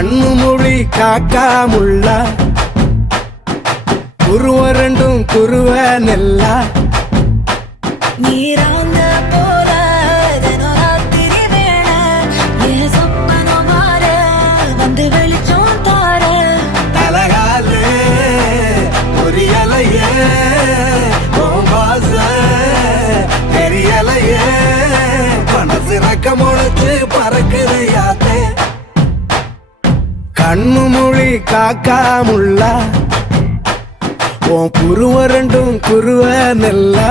கண்ணு மொழி காக்கா முள்ளா குருவ ரெண்டும் குருவ நெல்லா நீராங்க போல தினராத்திரி வேண என் சொப்பனம் மாற வந்து வெளிச்சம் தார தலகாலே புரியலையே பாச தெரியலையே மனசு ரக்க முளைச்சு பறக்குது யாத்தே கண்ணு மொழி காக்கா முள்ளா உன் குருவ ரெண்டும் குருவ நெல்லா